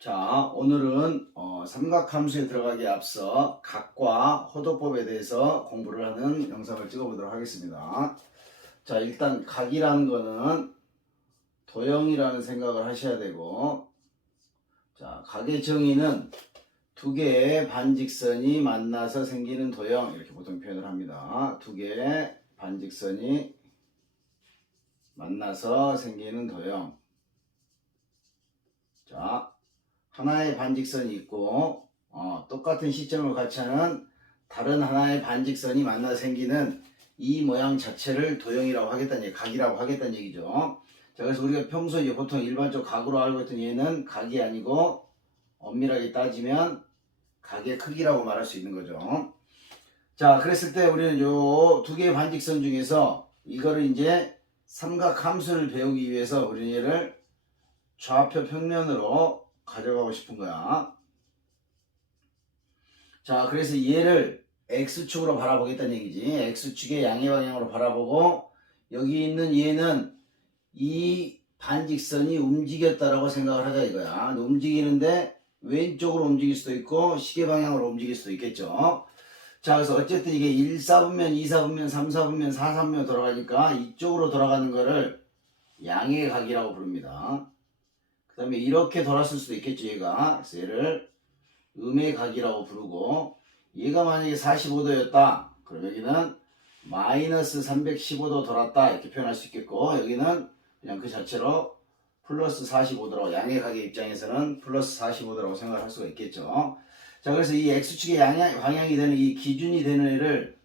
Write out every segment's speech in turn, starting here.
자, 오늘은 삼각함수에 들어가기에 앞서 각과 호도법에 대해서 공부를 하는 영상을 찍어보도록 하겠습니다. 자, 일단 각이라는 거는 도형이라는 생각을 하셔야 되고, 자, 각의 정의는 두 개의 반직선이 만나서 생기는 도형, 이렇게 보통 표현을 합니다. 두 개의 반직선이 만나서 생기는 도형. 자, 하나의 반직선이 있고 똑같은 시점을 같이 하는 다른 하나의 반직선이 만나 생기는 이 모양 자체를 도형이라고 하겠다는 얘기, 각이라고 하겠다는 얘기죠. 자, 그래서 우리가 평소에 이제 보통 일반적 각으로 알고 있던 얘는 각이 아니고 엄밀하게 따지면 각의 크기라고 말할 수 있는 거죠. 자, 그랬을 때 우리는 요 두 개의 반직선 중에서 이거를 이제 삼각함수를 배우기 위해서 우리는 얘를 좌표 평면으로 가져가고 싶은 거야. 자, 그래서 얘를 X축으로 바라보겠다는 얘기지. X축의 양의 방향으로 바라보고 여기 있는 얘는 이 반직선이 움직였다라고 생각을 하자 이거야. 움직이는데 왼쪽으로 움직일 수도 있고 시계 방향으로 움직일 수도 있겠죠. 자, 그래서 어쨌든 이게 1사분면, 2사분면, 3사분면, 4사분면 돌아가니까 이쪽으로 돌아가는 거를 양의 각이라고 부릅니다. 그 다음에 이렇게 돌았을 수도 있겠죠, 얘가. 그래서 얘를 음의 각이라고 부르고, 얘가 만약에 45도였다. 그럼 여기는 마이너스 315도 돌았다. 이렇게 표현할 수 있겠고, 여기는 그냥 그 자체로 플러스 45도라고, 양의 각의 입장에서는 플러스 45도라고 생각할 수가 있겠죠. 자, 그래서 이 X축의 방향이 되는 이 기준이 되는 애를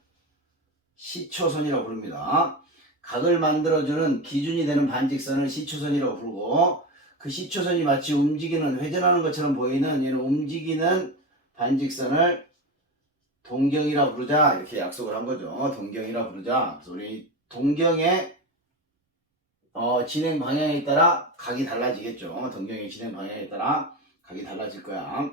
시초선이라고 부릅니다. 각을 만들어주는 기준이 되는 반직선을 시초선이라고 부르고, 그 시초선이 마치 움직이는, 회전하는 것처럼 보이는 얘는 움직이는 반직선을 동경이라 부르자, 이렇게 약속을 한 거죠. 동경이라 부르자. 그래서 우리 동경의 진행 방향에 따라 각이 달라지겠죠. 동경의 진행 방향에 따라 각이 달라질 거야.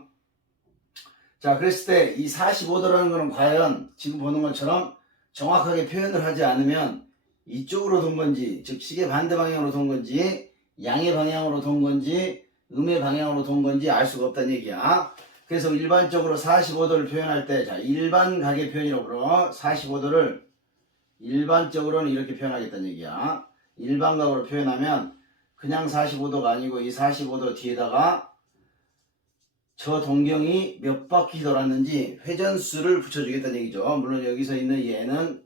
자, 그랬을 때 이 45도라는 거는 과연 지금 보는 것처럼 정확하게 표현을 하지 않으면 이쪽으로 돈 건지, 즉 시계 반대 방향으로 돈 건지, 양의 방향으로 돈 건지, 음의 방향으로 돈 건지 알 수가 없다는 얘기야. 그래서 일반적으로 45도를 표현할 때, 자, 일반 각의 표현이라고 불러. 45도를 일반적으로는 이렇게 표현하겠다는 얘기야. 일반각으로 표현하면 그냥 45도가 아니고 이 45도 뒤에다가 저 동경이 몇 바퀴 돌았는지 회전수를 붙여주겠다는 얘기죠. 물론 여기서 있는 얘는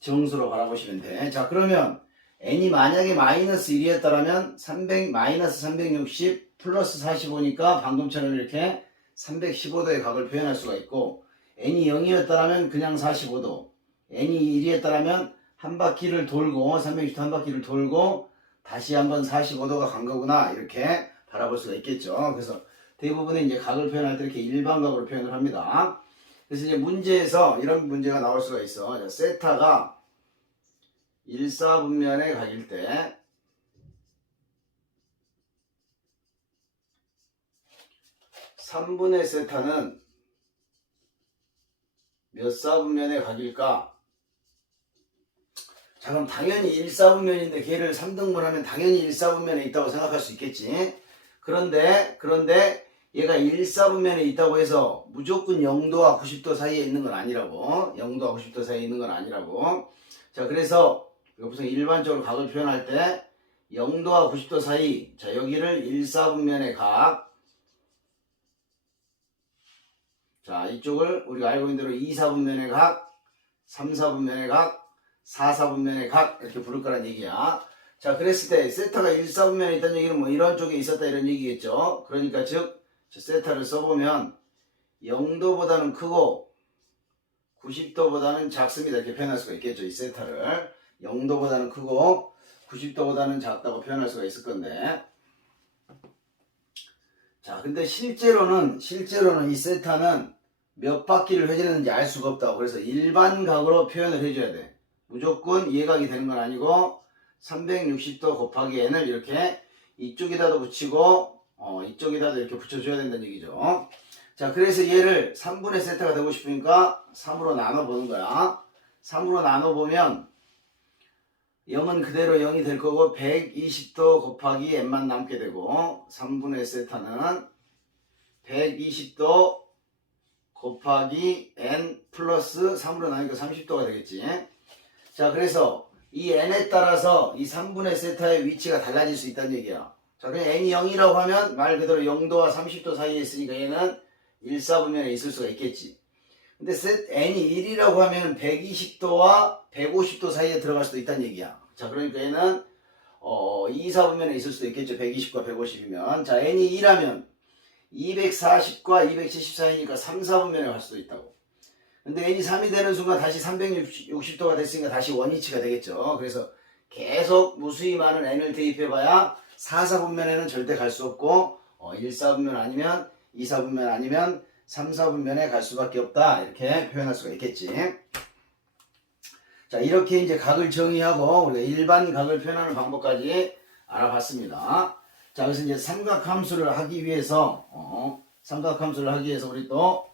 정수로 바라보시면 돼. 자, 그러면 n이 만약에 마이너스 1이었다면 마이너스 360 플러스 45니까 방금처럼 이렇게 315도의 각을 표현할 수가 있고, n이 0이었다면 그냥 45도, n이 1이었다면 한 바퀴를 돌고 360도 한 바퀴를 돌고 다시 한번 45도가 간 거구나, 이렇게 바라볼 수가 있겠죠. 그래서 대부분의 이제 각을 표현할 때 이렇게 일반각으로 표현을 합니다. 그래서 이제 문제에서 이런 문제가 나올 수가 있어. 자, 세타가 1사분면의 각일 때 3분의 세타는 몇 사분면의 각일까? 자, 그럼 당연히 1사분면인데 걔를 3등분하면 당연히 1사분면에 있다고 생각할 수 있겠지. 그런데 얘가 1사분면에 있다고 해서 무조건 0도와 90도 사이에 있는 건 아니라고. 0도와 90도 사이에 있는 건 아니라고. 자, 그래서 보통 일반적으로 각을 표현할 때 0도와 90도 사이, 자, 여기를 1사분면의 각, 자, 이쪽을 우리가 알고 있는 대로 2사분면의 각, 3사분면의 각, 4사분면의 각, 이렇게 부를 거란 얘기야. 자, 그랬을 때 세타가 1사분면에 있다는 얘기는 뭐 이런 쪽에 있었다 이런 얘기겠죠. 그러니까 즉 세타를 써보면 0도보다는 크고 90도보다는 작습니다, 이렇게 표현할 수가 있겠죠. 이 세타를 0도보다는 크고 90도보다는 작다고 표현할 수가 있을 건데, 자, 근데 실제로는 이 세타는 몇 바퀴를 회전했는지 알 수가 없다고. 그래서 일반각으로 표현을 해줘야 돼. 무조건 이해각이 되는 건 아니고 360도 곱하기 n을 이렇게 이쪽에다도 붙이고 이쪽에다도 이렇게 붙여줘야 된다는 얘기죠. 자, 그래서 얘를 3분의 세타가 되고 싶으니까 3으로 나눠보는 거야. 3으로 나눠보면 0은 그대로 0이 될 거고 120도 곱하기 n만 남게 되고 3분의 세타는 120도 곱하기 n 플러스 3으로 나니까 30도가 되겠지. 자, 그래서 이 n에 따라서 이 3분의 세타의 위치가 달라질 수 있다는 얘기야. 자, 그냥 n이 0이라고 하면 말 그대로 0도와 30도 사이에 있으니까 얘는 1사분면에 있을 수가 있겠지. 근데 n이 1이라고 하면 120도와 150도 사이에 들어갈 수도 있다는 얘기야. 자, 그러니까 얘는 2사분면에 있을 수도 있겠죠. 120과 150이면. 자, n이 2라면 240과 270 사이니까 3, 4분면에 갈 수도 있다고. 근데 n이 3이 되는 순간 다시 360도가 됐으니까 다시 원위치가 되겠죠. 그래서 계속 무수히 많은 n을 대입해봐야 4, 4분면에는 절대 갈 수 없고 1, 4분면 아니면 2, 4분면 아니면 3, 4분면에 갈 수밖에 없다. 이렇게 표현할 수가 있겠지. 자, 이렇게 이제 각을 정의하고 우리가 일반 각을 표현하는 방법까지 알아봤습니다. 자, 그래서 이제 삼각함수를 하기 위해서 우리 또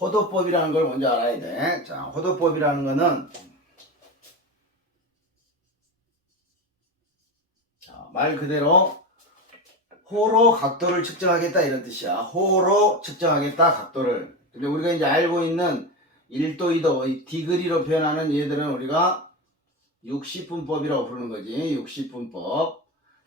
호도법이라는 걸 먼저 알아야 돼. 자, 호도법이라는 거는 말 그대로 호로 각도를 측정하겠다 이런 뜻이야. 호로 측정하겠다 각도를. 근데 우리가 이제 알고 있는 1도, 2도, 디그리로 표현하는 얘들은 우리가 60분법이라고 부르는 거지. 60분법.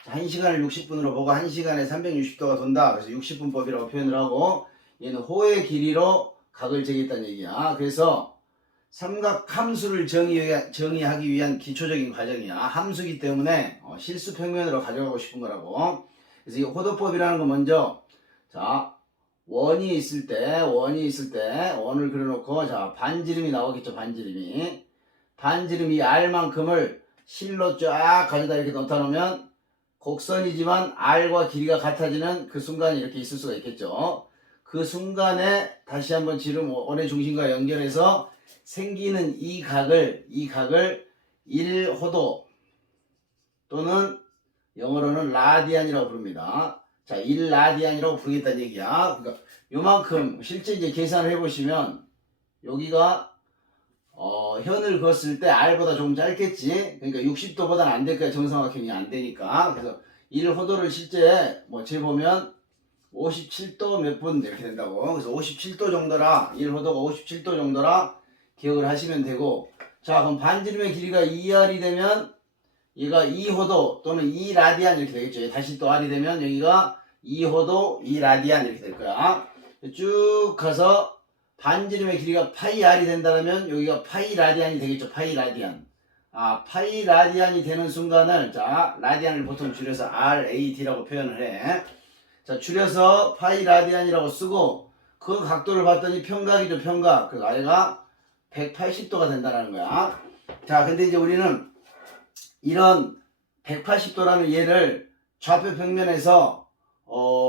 1시간을 60분으로 보고 1시간에 360도가 돈다. 그래서 60분법이라고 표현을 하고 얘는 호의 길이로 각을 재겠다는 얘기야. 그래서 삼각함수를 정의하기 위한 기초적인 과정이야. 함수기 때문에 실수평면으로 가져가고 싶은 거라고. 그래서 이 호도법이라는 거 먼저 자 원이 있을 때 원을 그려놓고 자 반지름이 나오겠죠. 반지름이 R만큼을 실로 쫙 가져다 이렇게 놓다 놓으면 곡선이지만 R과 길이가 같아지는 그 순간이 이렇게 있을 수가 있겠죠. 그 순간에 다시 한번 지름 원의 중심과 연결해서 생기는 이 각을 1호도 또는 영어로는 라디안이라고 부릅니다. 자, 1라디안이라고 부르겠다는 얘기야. 그러니까 요만큼 실제 이제 계산을 해보시면 여기가 현을 그었을 때 R보다 조금 짧겠지. 그러니까 60도보다는 안 될까요? 정삼각형이 안 되니까. 그래서 1호도를 실제 뭐 재보면 57도 몇 분 이렇게 된다고. 그래서 57도 정도라 1호도가 57도 정도라 기억을 하시면 되고. 자, 그럼 반지름의 길이가 2R이 되면 얘가 2호도 또는 2라디안 이렇게 되겠죠. 다시 또 R이 되면 여기가 2호도 2라디안 이렇게 될 거야. 쭉 가서 반지름의 길이가 파이 R이 된다면 여기가 파이 라디안이 되겠죠. 파이 라디안. 파이 라디안이 되는 순간을 자 라디안을 보통 줄여서 RAD라고 표현을 해. 자, 줄여서 파이 라디안이라고 쓰고 그 각도를 봤더니 평각이죠. 평각. 그 아래가 180도가 된다는 거야. 자, 근데 이제 우리는 이런 180도라는 얘를 좌표 평면에서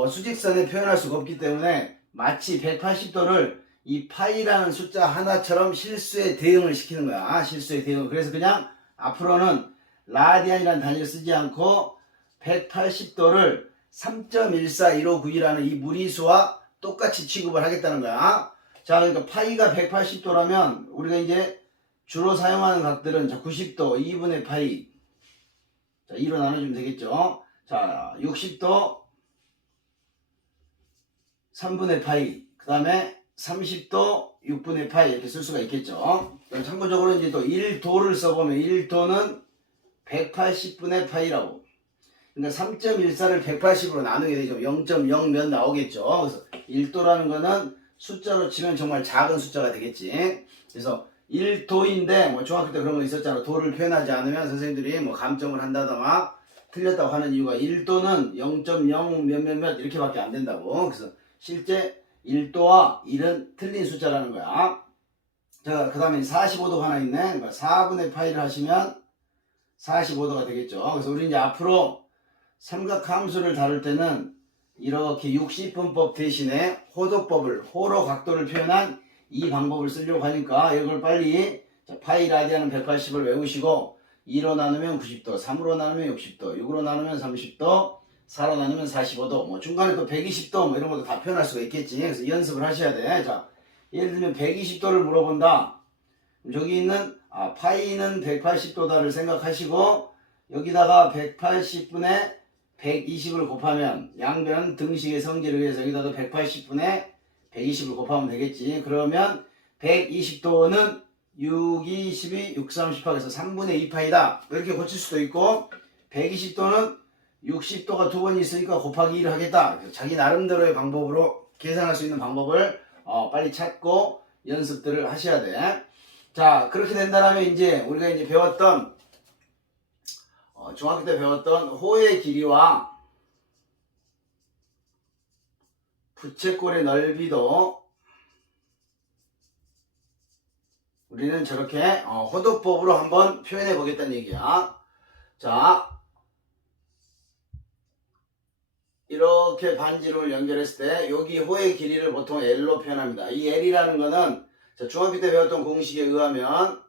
수직선에 표현할 수가 없기 때문에 마치 180도를 이 파이라는 숫자 하나처럼 실수에 대응을 시키는 거야. 실수에 대응. 그래서 그냥 앞으로는 라디안이라는 단위를 쓰지 않고 180도를 3.14159이라는 이 무리수와 똑같이 취급을 하겠다는 거야. 자, 그러니까 파이가 180도라면 우리가 이제 주로 사용하는 각들은 자 90도 2분의 파이 자 2로 나눠주면 되겠죠. 자 60도 3분의 파이 그 다음에 30도 6분의 파이 이렇게 쓸 수가 있겠죠. 참고적으로 이제 또 1도를 써보면 1도는 180분의 파이라고. 그러니까 3.14를 180으로 나누게 되죠. 0.0 몇 나오겠죠. 그래서 1도라는 거는 숫자로 치면 정말 작은 숫자가 되겠지. 그래서 1도인데 뭐 중학교 때 그런 거 있었잖아. 도를 표현하지 않으면 선생님들이 뭐 감점을 한다거나 틀렸다고 하는 이유가 1도는 0.0 몇몇몇 이렇게밖에 안 된다고. 그래서 실제 1도와 1은 틀린 숫자라는 거야. 자, 그 다음에 45도가 하나 있네. 그러니까 4분의 파이를 하시면 45도가 되겠죠. 그래서 우리 이제 앞으로 삼각함수를 다룰 때는 이렇게 60분법 대신에 호도법을, 호로 각도를 표현한 이 방법을 쓰려고 하니까 이걸 빨리 파이 라디안은 180을 외우시고 2로 나누면 90도, 3으로 나누면 60도, 6으로 나누면 30도, 4로 나누면 45도, 뭐 중간에 또 120도 뭐 이런 것도 다 표현할 수가 있겠지. 그래서 연습을 하셔야 돼. 자, 예를 들면 120도를 물어본다. 저기 있는 파이는 180도다를 생각하시고 여기다가 180분의 120을 곱하면 양변 등식의 성질을 위해서 여기다가 180분의 120을 곱하면 되겠지. 그러면 120도는 6, 22, 6, 38에서 3분의 2파이다. 이렇게 고칠 수도 있고 120도는 60도가 두 번 있으니까 곱하기 1을 하겠다. 그래서 자기 나름대로의 방법으로 계산할 수 있는 방법을 빨리 찾고 연습들을 하셔야 돼. 자, 그렇게 된다면 이제 우리가 이제 배웠던 중학교 때 배웠던 호의 길이와 부채꼴의 넓이도 우리는 저렇게 호도법으로 한번 표현해 보겠다는 얘기야. 자, 이렇게 반지름을 연결했을 때 여기 호의 길이를 보통 L로 표현합니다. 이 L이라는 거는 중학교 때 배웠던 공식에 의하면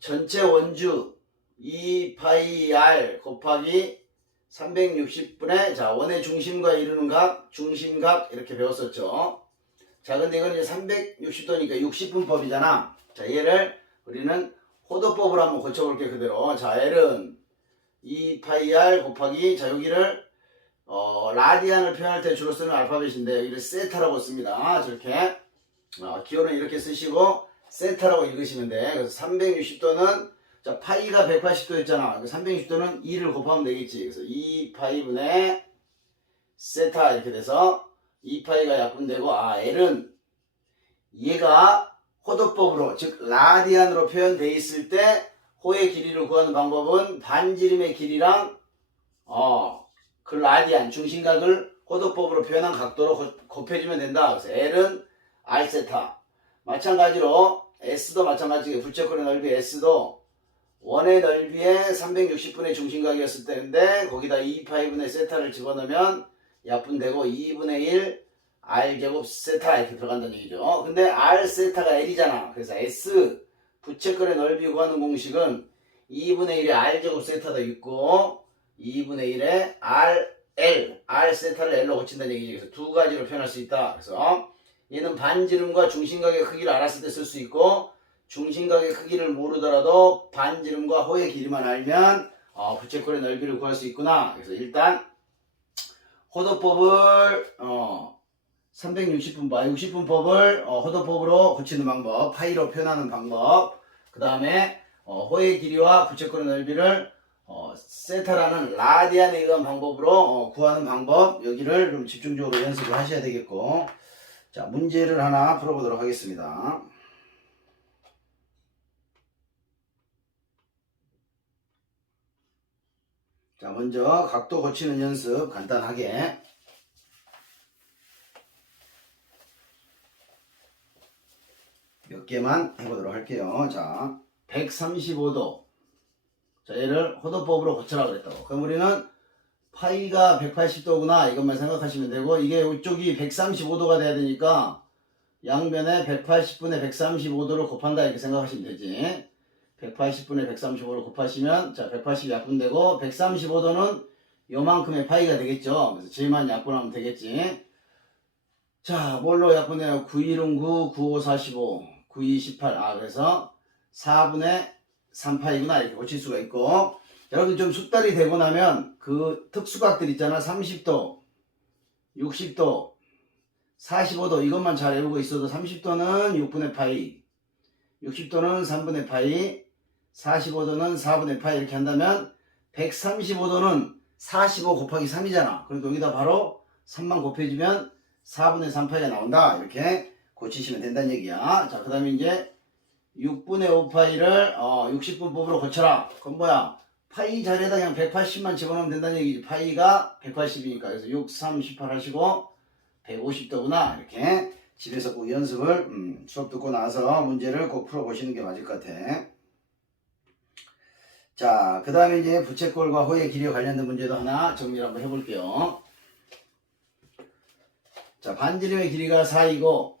전체 원주 2파이 r 곱하기 360분의 원의 중심과 이루는 각, 중심각 이렇게 배웠었죠. 자, 근데 이건 이제 360도니까 60분법이잖아. 자, 얘를 우리는 호도법으로 한번 고쳐볼게 그대로. 자, L은 2파이 r 곱하기 여기를 라디안을 표현할 때 주로 쓰는 알파벳인데 여기를 세타라고 씁니다. 저렇게 기호는 이렇게 쓰시고 세타라고 읽으시면 돼. 그래서 360도는 파이가 180도였잖아. 360도는 2를 곱하면 되겠지. 그래서 2파이분의 세타 이렇게 돼서 2파이가 약분되고 L은 얘가 호도법으로 즉 라디안으로 표현되어 있을 때 호의 길이를 구하는 방법은 반지름의 길이랑 그 라디안 중심각을 호도법으로 표현한 각도로 곱해주면 된다. 그래서 L은 R세타. 마찬가지로 S도 마찬가지고 부채꼴의 넓이 S도 원의 넓이에 360분의 중심각이었을 때인데 거기다 2파이분의 세타를 집어넣으면 약분되고 2분의 1 R제곱 세타 이렇게 들어간다는 얘기죠. 근데 R세타가 L이잖아. 그래서 S 부채꼴의 넓이 구하는 공식은 2분의 1의 R제곱 세타도 있고 2분의 1의 R세타를 L로 고친다는 얘기죠. 그래서 두 가지로 표현할 수 있다. 그래서 얘는 반지름과 중심각의 크기를 알았을 때 쓸 수 있고 중심각의 크기를 모르더라도 반지름과 호의 길이만 알면 부채꼴의 넓이를 구할 수 있구나. 그래서 일단 호도법을 60분법을 호도법으로 고치는 방법, 파이로 표현하는 방법, 그 다음에 호의 길이와 부채꼴의 넓이를 세타라는 라디안에 의한 방법으로 구하는 방법, 여기를 좀 집중적으로 연습을 하셔야 되겠고, 자, 문제를 하나 풀어보도록 하겠습니다. 자, 먼저 각도 고치는 연습 간단하게 몇 개만 해보도록 할게요. 자, 135도. 자, 얘를 호도법으로 고쳐라 그랬다고. 그럼 우리는 파이가 180도구나 이것만 생각하시면 되고, 이게 이쪽이 135도가 돼야 되니까 양변에 180분의 135도를 곱한다 이렇게 생각하시면 되지. 180분의 135를 곱하시면 180 약분되고 135도는 요만큼의 파이가 되겠죠. 그래서 J만 약분하면 되겠지. 자, 뭘로 약분해요? 9일은 9, 95, 45, 92, 18. 그래서 4분의 3파이구나 이렇게 고칠 수가 있고, 여러분 좀 숙달이 되고 나면 그 특수각들 있잖아. 30도, 60도, 45도 이것만 잘 외우고 있어도 30도는 6분의 파이, 60도는 3분의 파이, 45도는 4분의 파이 이렇게 한다면 135도는 45 곱하기 3이잖아. 그러니까 여기다 바로 3만 곱해주면 4분의 3파이가 나온다. 이렇게 고치시면 된다는 얘기야. 자, 그 다음에 이제 6분의 5파이를 60분법으로 고쳐라. 그건 뭐야? 파이 자리에다 그냥 180만 집어넣으면 된다는 얘기지. 파이가 180이니까. 그래서 6, 3, 18 하시고 150도구나. 이렇게 집에서 꼭 연습을 수업 듣고 나서 문제를 꼭 풀어보시는 게 맞을 것 같아. 자, 그 다음에 이제 부채꼴과 호의 길이와 관련된 문제도 하나 정리를 한번 해볼게요. 자, 반지름의 길이가 4이고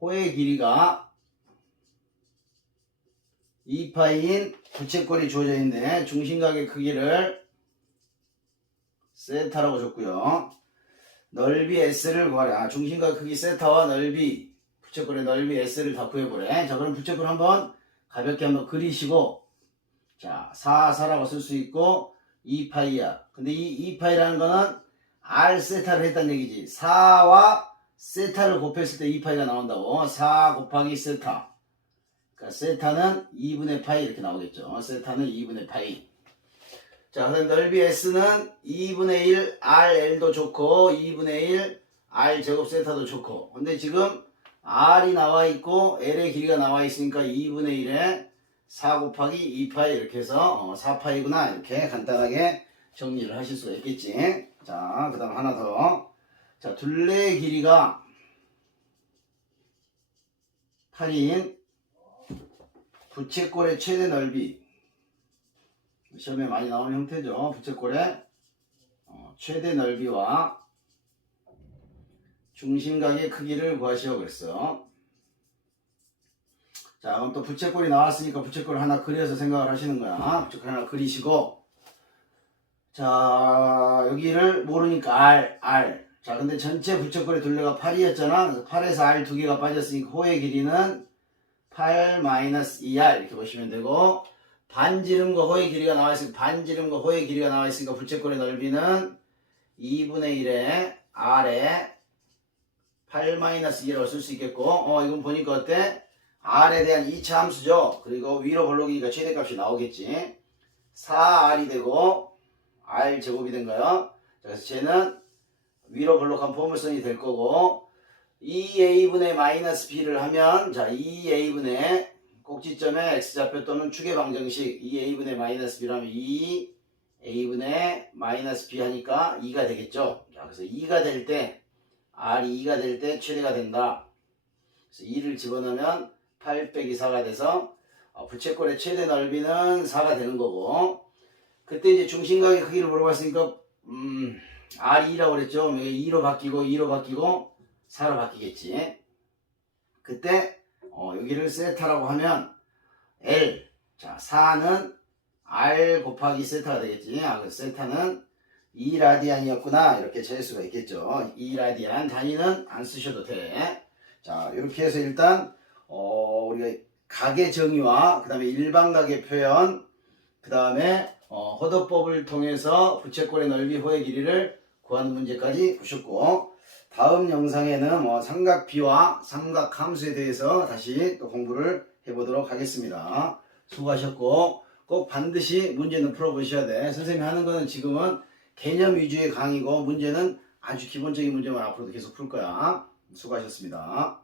호의 길이가 2파이인 부채꼴이 주어져 있는데 중심각의 크기를 세타라고 줬고요. 넓이 S를 구하라. 중심각 크기 세타와 넓이, 부채꼴의 넓이 S를 다 구해보래. 자, 그럼 부채꼴 한번 가볍게 한번 그리시고, 자, 4라고 쓸 수 있고 2파이야. 근데 이 2파이라는 거는 R 세타를 했다는 얘기지. 4와 세타를 곱했을 때 2파이가 나온다고. 4 곱하기 세타. 그러니까 세타는 2분의 파이 이렇게 나오겠죠. 세타는 2분의 파이. 자, 그다음 넓이 S는 2분의 1 RL도 좋고 2분의 1 R 제곱 세타도 좋고. 근데 지금 R이 나와 있고 L의 길이가 나와 있으니까 2분의 1에 4 곱하기 2파이 이렇게 해서 4파이구나 이렇게 간단하게 정리를 하실 수가 있겠지. 자, 그 다음 하나 더. 자, 둘레의 길이가 8인 부채꼴의 최대 넓이. 시험에 많이 나오는 형태죠. 부채꼴의 최대 넓이와 중심각의 크기를 구하시오 그랬어. 자, 그럼 또 부채꼴이 나왔으니까 부채꼴 하나 그려서 생각을 하시는 거야. 부채꼴 하나 그리시고, 자, 여기를 모르니까 R. 자, 근데 전체 부채꼴의 둘레가 8이었잖아. 그래서 8에서 R 두 개가 빠졌으니까 호의 길이는 8-2R 이렇게 보시면 되고, 반지름과 호의 길이가 나와 있으니까 반지름과 호의 길이가 나와 있으니까 부채꼴의 넓이는 2분의 1에 R에 8-2라고 쓸 수 있겠고, 이건 보니까 어때? R에 대한 2차 함수죠. 그리고 위로 볼록이니까 최대값이 나오겠지. 4R이 되고 R 제곱이 된 거예요. 그래서 쟤는 위로 볼록한 포물선이 될 거고 2A분의 마이너스 B를 하면 자 2A분의 꼭지점의 X좌표 또는 축의 방정식 2A분의 마이너스 B를 하면 2A분의 마이너스 B 하니까 2가 되겠죠. 자, 그래서 2가 될 때 R이 2가 될 때 최대가 된다. 그래서 2를 집어넣으면 8 빼기 4가 돼서 부채꼴의 최대 넓이는 4가 되는 거고, 그때 이제 중심각의 크기를 물어봤으니까 R이 2라고 그랬죠. 2로 바뀌고 2로 바뀌고 4로 바뀌겠지. 그때 여기를 세타라고 하면 L, 자 4는 R 곱하기 세타가 되겠지. 그래서 세타는 2라디안이었구나 이렇게 잴 수가 있겠죠. 2라디안 단위는 안 쓰셔도 돼. 자, 이렇게 해서 일단 우리가 각의 정의와 그 다음에 일반각의 표현, 그 다음에 호도법을 통해서 부채꼴의 넓이, 호의 길이를 구하는 문제까지 보셨고, 다음 영상에는 삼각비와 삼각함수에 대해서 다시 또 공부를 해보도록 하겠습니다. 수고하셨고, 꼭 반드시 문제는 풀어보셔야 돼. 선생님이 하는 거는 지금은 개념 위주의 강의고, 문제는 아주 기본적인 문제만 앞으로도 계속 풀 거야. 수고하셨습니다.